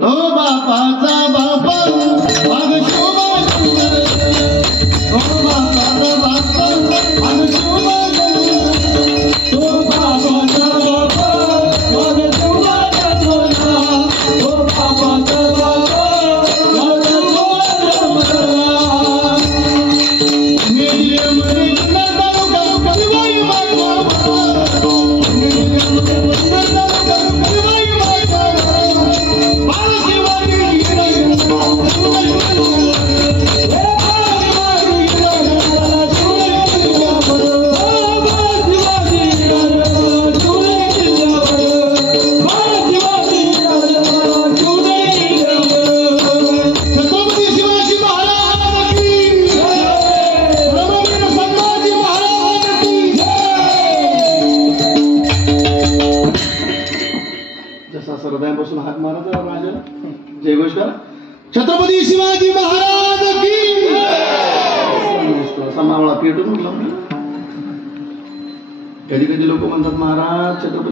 तो बापाचा बापा वाघ शोभा तो बापाचा बापा वाघ शोभा तो बापाचा बापा वाघ शोभा तो बापाचा बापा वाघ शोभा मेरे मन हृदयापासून हात मारायचा राजाला जय घोष करा. छत्रपती शिवाजी महाराज की असा मावळा पेटून उठला. कधी कधी लोक म्हणतात महाराज छत्रपती